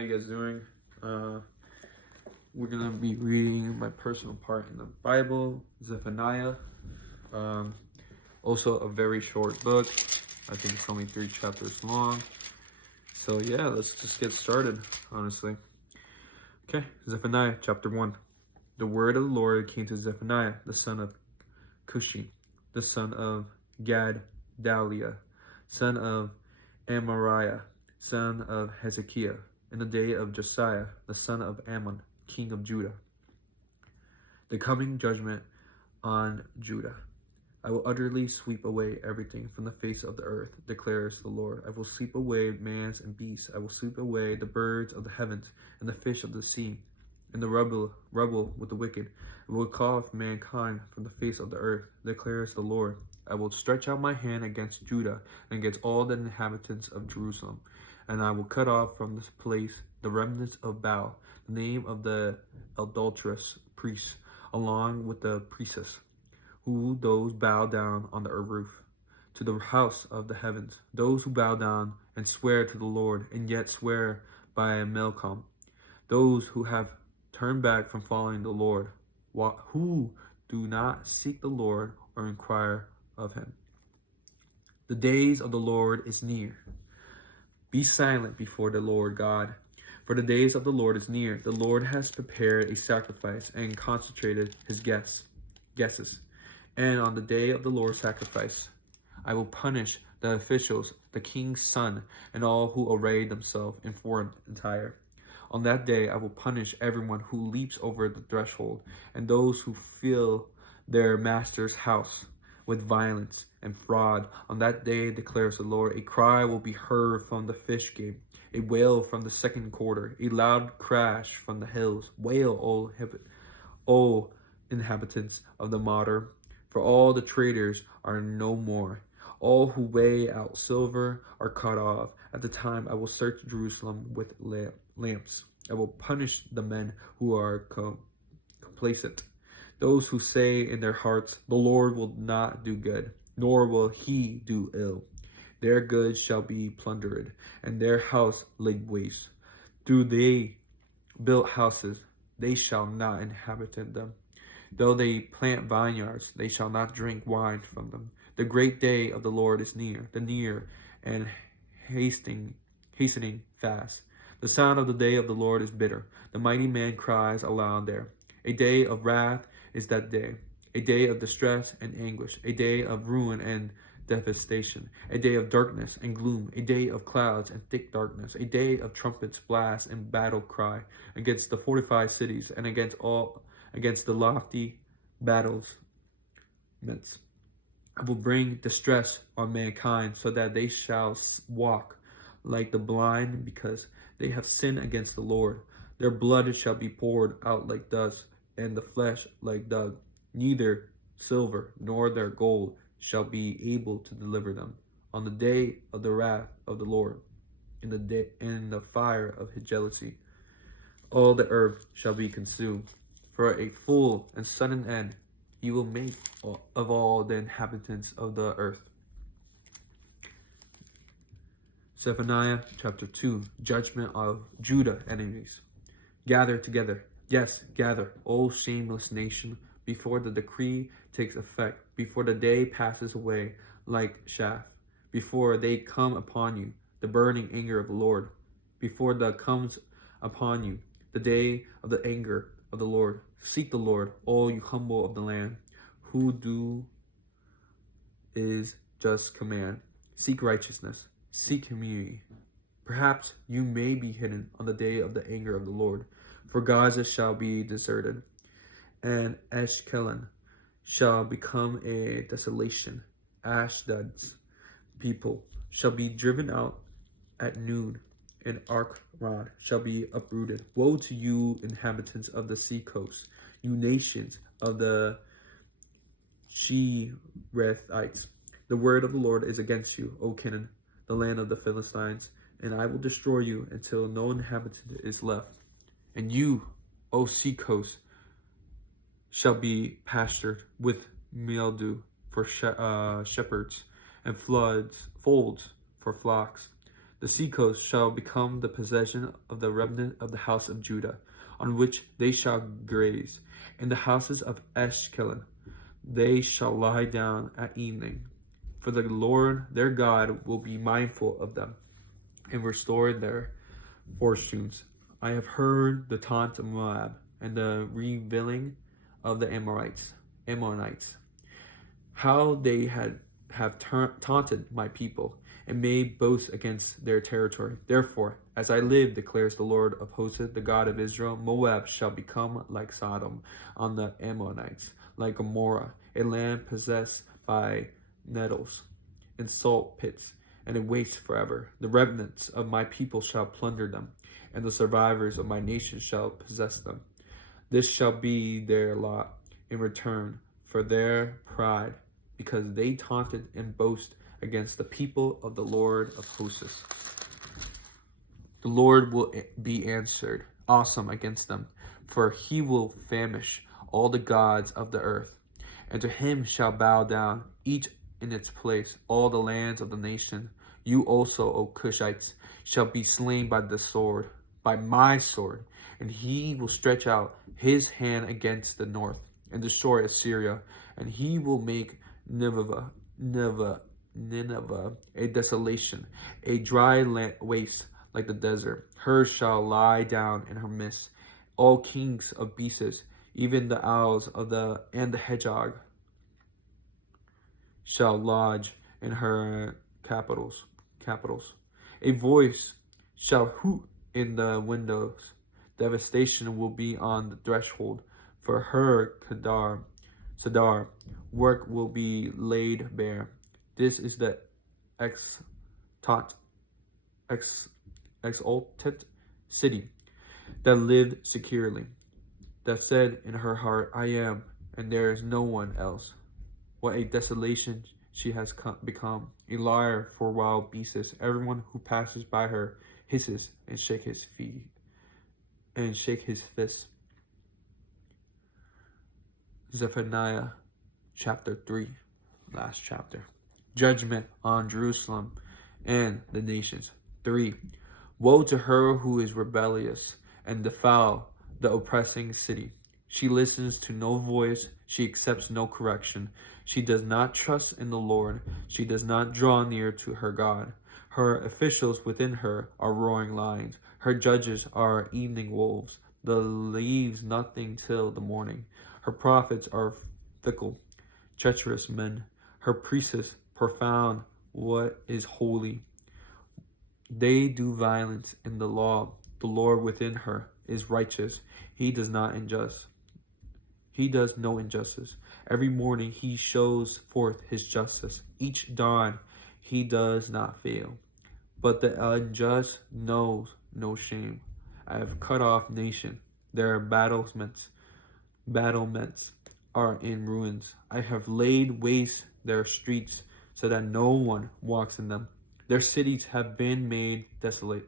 How you guys doing? We're gonna be reading my personal part in the Bible, Zephaniah. Um, Also a very short book. I think it's only 3 chapters long. So yeah, let's just get started, honestly. Okay, Zephaniah chapter 1. The word of the Lord came to Zephaniah, the son of Cushi, the son of Gad-Daliah, son of Amariah, son of Hezekiah, in the day of Josiah, the son of Ammon, king of Judah. The coming judgment on Judah. I will utterly sweep away everything from the face of the earth, declares the Lord. I will sweep away man and beast. I will sweep away the birds of the heavens and the fish of the sea, and the rubble with the wicked. I will cut off mankind from the face of the earth, declares the Lord. I will stretch out my hand against Judah and against all the inhabitants of Jerusalem, and I will cut off from this place the remnants of Baal, the name of the adulterous priests, along with the priestess, who those bow down on the roof, to the house of the heavens, those who bow down and swear to the Lord, and yet swear by Milcom, those who have turned back from following the Lord, who do not seek the Lord or inquire of him. The days of the Lord is near. Be silent before the Lord God, for the days of the Lord is near. The Lord has prepared a sacrifice and consecrated his guesses. And on the day of the Lord's sacrifice, I will punish the officials, the king's son, and all who array themselves in foreign attire. On that day, I will punish everyone who leaps over the threshold, and those who fill their master's house with violence and fraud. On that day, declares the Lord, a cry will be heard from the fish gate, a wail from the second quarter, a loud crash from the hills. Wail, O inhabitants of the martyr, for all the traders are no more. All who weigh out silver are cut off. At the time I will search Jerusalem with lamps. I will punish the men who are complacent, those who say in their hearts, the Lord will not do good, nor will he do ill. Their goods shall be plundered, and their house laid waste. Though they built houses, they shall not inhabit them. Though they plant vineyards, they shall not drink wine from them. The great day of the Lord is near, and hastening fast. The sound of the day of the Lord is bitter. The mighty man cries aloud there. A day of wrath is that day, a day of distress and anguish, a day of ruin and devastation, a day of darkness and gloom, a day of clouds and thick darkness, a day of trumpets blast and battle cry against the fortified cities and against the lofty battlements. I will bring distress on mankind, so that they shall walk like the blind, because they have sinned against the Lord. Their blood shall be poured out like dust, and the flesh like dung. Neither silver nor their gold shall be able to deliver them. On the day of the wrath of the Lord, in the fire of his jealousy, all the earth shall be consumed. For a full and sudden end he will make of all the inhabitants of the earth. Zephaniah chapter 2, judgment of Judah enemies. Gather together, yes, gather, O shameless nation, before the decree takes effect, before the day passes away like chaff, before they come upon you, the burning anger of the Lord, before that comes upon you, the day of the anger of the Lord. Seek the Lord, all you humble of the land, who do is just command. Seek righteousness, seek community. Perhaps you may be hidden on the day of the anger of the Lord, for Gaza shall be deserted, and Ashkelon shall become a desolation. Ashdod's people shall be driven out at noon, and Arkrod shall be uprooted. Woe to you, inhabitants of the sea coast, you nations of the Sherethites. The word of the Lord is against you, O Canaan, the land of the Philistines, and I will destroy you until no inhabitant is left. And you, O sea coast, shall be pastured with mildew for shepherds, and folds for flocks. The seacoast shall become the possession of the remnant of the house of Judah, on which they shall graze. In the houses of Ashkelon they shall lie down at evening. For the Lord their God will be mindful of them, and restore their fortunes. I have heard the taunt of Moab, and the reviling of the Ammonites, how they have taunted my people, and made boast against their territory. Therefore, as I live, declares the Lord of hosts, the God of Israel, Moab shall become like Sodom on the Ammonites, like Gomorrah, a land possessed by nettles and salt pits, and a waste forever. The remnants of my people shall plunder them, and the survivors of my nation shall possess them. This shall be their lot in return for their pride, because they taunted and boasted against the people of the Lord of hosts. The Lord will be answered, awesome against them, for he will famish all the gods of the earth, and to him shall bow down, each in its place, all the lands of the nation. You also, O Cushites, shall be slain by the sword, by my sword, and he will stretch out his hand against the north, and destroy Assyria, and he will make Nineveh a desolation, a dry waste like the desert. Hers shall lie down in her midst. All kings of beasts, even the owls and the hedgehog, shall lodge in her capitals. A voice shall hoot in the windows. Devastation will be on the threshold. For her Sadar, work will be laid bare. This is the exalted city that lived securely, that said in her heart, I am, and there is no one else. What a desolation she has become, a lyre for wild beasts. Everyone who passes by her hisses and shake his fist. Zephaniah chapter 3, last chapter. Judgment on Jerusalem and the nations. 3. Woe to her who is rebellious and defile the oppressing city. She listens to no voice, she accepts no correction. She does not trust in the Lord, she does not draw near to her God. Her officials within her are roaring lions, her judges are evening wolves. The leaves nothing till the morning. Her prophets are fickle, treacherous men. Her priests profound what is holy. They do violence in the law. The Lord within her is righteous. He does no injustice. Every morning he shows forth his justice. Each dawn he does not fail. But the unjust knows no shame. I have cut off nation. Their battlements are in ruins. I have laid waste their streets so that no one walks in them. Their cities have been made desolate,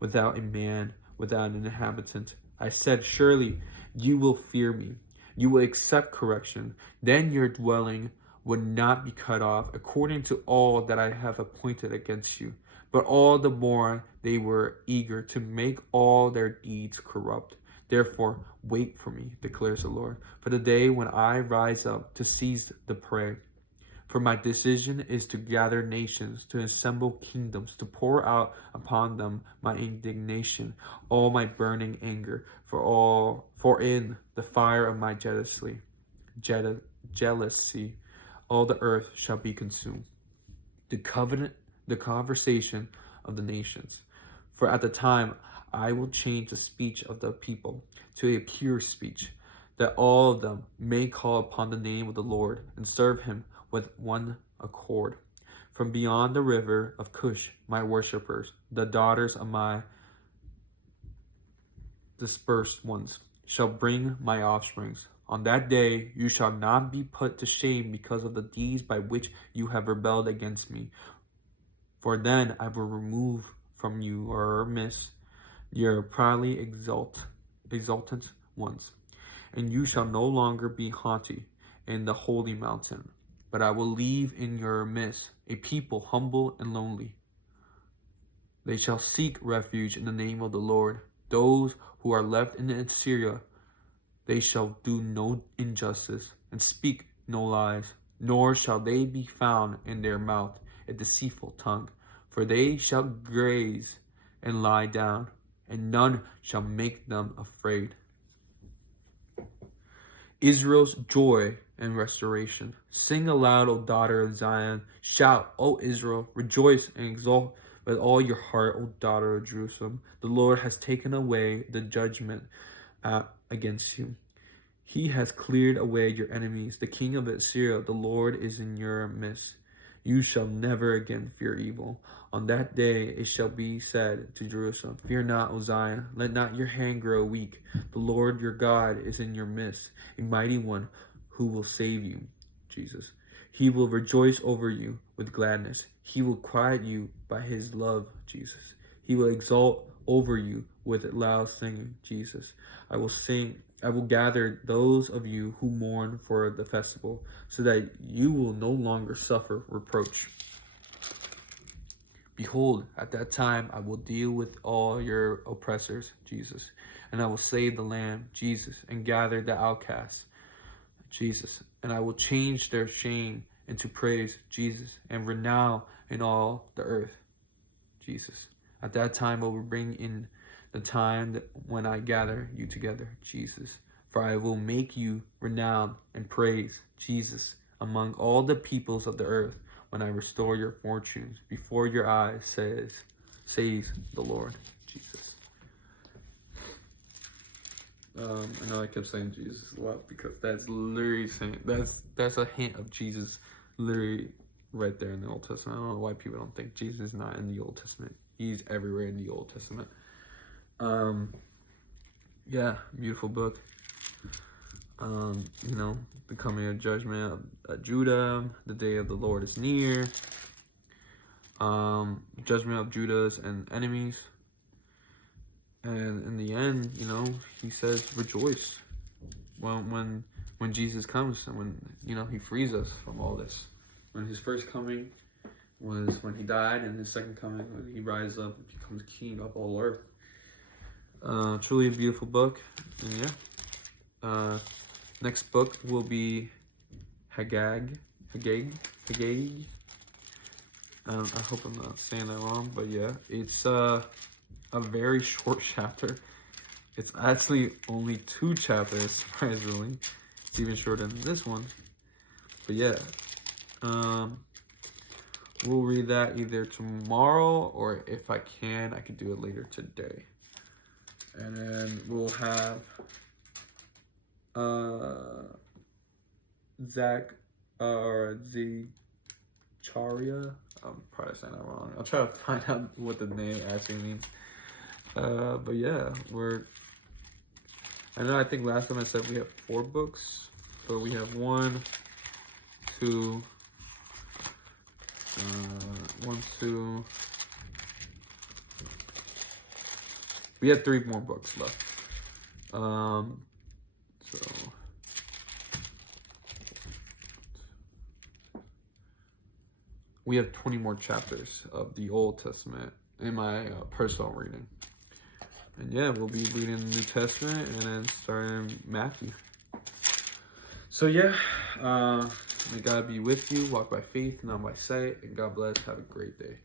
without a man, without an inhabitant. I said, surely you will fear me. You will accept correction. Then your dwelling would not be cut off, according to all that I have appointed against you. But all the more they were eager to make all their deeds corrupt. Therefore, wait for me, declares the Lord, for the day when I rise up to seize the prey. For my decision is to gather nations, to assemble kingdoms, to pour out upon them my indignation, all my burning anger, for in the fire of my jealousy, all the earth shall be consumed. The conversation of the nations. For at the time I will change the speech of the people to a pure speech, that all of them may call upon the name of the Lord and serve him with one accord. From beyond the river of Cush, my worshippers, the daughters of my dispersed ones, shall bring my offsprings. On that day you shall not be put to shame because of the deeds by which you have rebelled against me. For then I will remove from your midst your proudly exultant ones, and you shall no longer be haughty in the holy mountain. But I will leave in your midst a people humble and lonely. They shall seek refuge in the name of the Lord. Those who are left in Assyria, they shall do no injustice and speak no lies, nor shall they be found in their mouth a deceitful tongue. For they shall graze and lie down, and none shall make them afraid. Israel's joy and restoration. Sing aloud, O daughter of Zion. Shout, O Israel. Rejoice and exult with all your heart, O daughter of Jerusalem. The Lord has taken away the judgment against you. He has cleared away your enemies. The king of Assyria, the Lord, is in your midst. You shall never again fear evil. On that day it shall be said to Jerusalem, fear not, O Zion, let not your hand grow weak. The Lord your God is in your midst, a mighty one who will save you, Jesus. He will rejoice over you with gladness. He will quiet you by his love, Jesus. He will exalt over you with loud singing, Jesus. I will gather those of you who mourn for the festival, so that you will no longer suffer reproach. Behold, at that time I will deal with all your oppressors, Jesus, and I will save the lamb, Jesus, and gather the outcasts, Jesus, and I will change their shame into praise, Jesus, and renown in all the earth, Jesus. At that time I will bring in the time when I gather you together, Jesus. For I will make you renowned and praise, Jesus, among all the peoples of the earth, when I restore your fortunes before your eyes, says the Lord, Jesus. I know I kept saying Jesus a lot because that's literally saying, that's a hint of Jesus literally right there in the Old Testament. I don't know why people don't think Jesus is not in the Old Testament. He's everywhere in the Old Testament. Yeah, beautiful book. The coming of judgment of Judah, the day of the Lord is near. Judgment of Judah's and enemies. And in the end, he says rejoice when Jesus comes and when he frees us from all this. When his first coming was when he died, and his second coming when he rises up and becomes king of all earth. Truly a beautiful book. And yeah, next book will be Hagag. I hope I'm not saying that wrong, but yeah, it's a very short chapter. It's actually only 2 chapters, surprisingly. It's even shorter than this one. But yeah, we'll read that either tomorrow, or if I could do it later today. And then we'll have Zecharia. I'm probably saying that wrong. I'll try to find out what the name actually means. But yeah, I think last time I said we have 4 books. So we have 1, 2, 1, 2. We have 3 more books left. So we have 20 more chapters of the Old Testament in my personal reading. And yeah, we'll be reading the New Testament and then starting Matthew. So yeah, may God be with you. Walk by faith, not by sight. And God bless. Have a great day.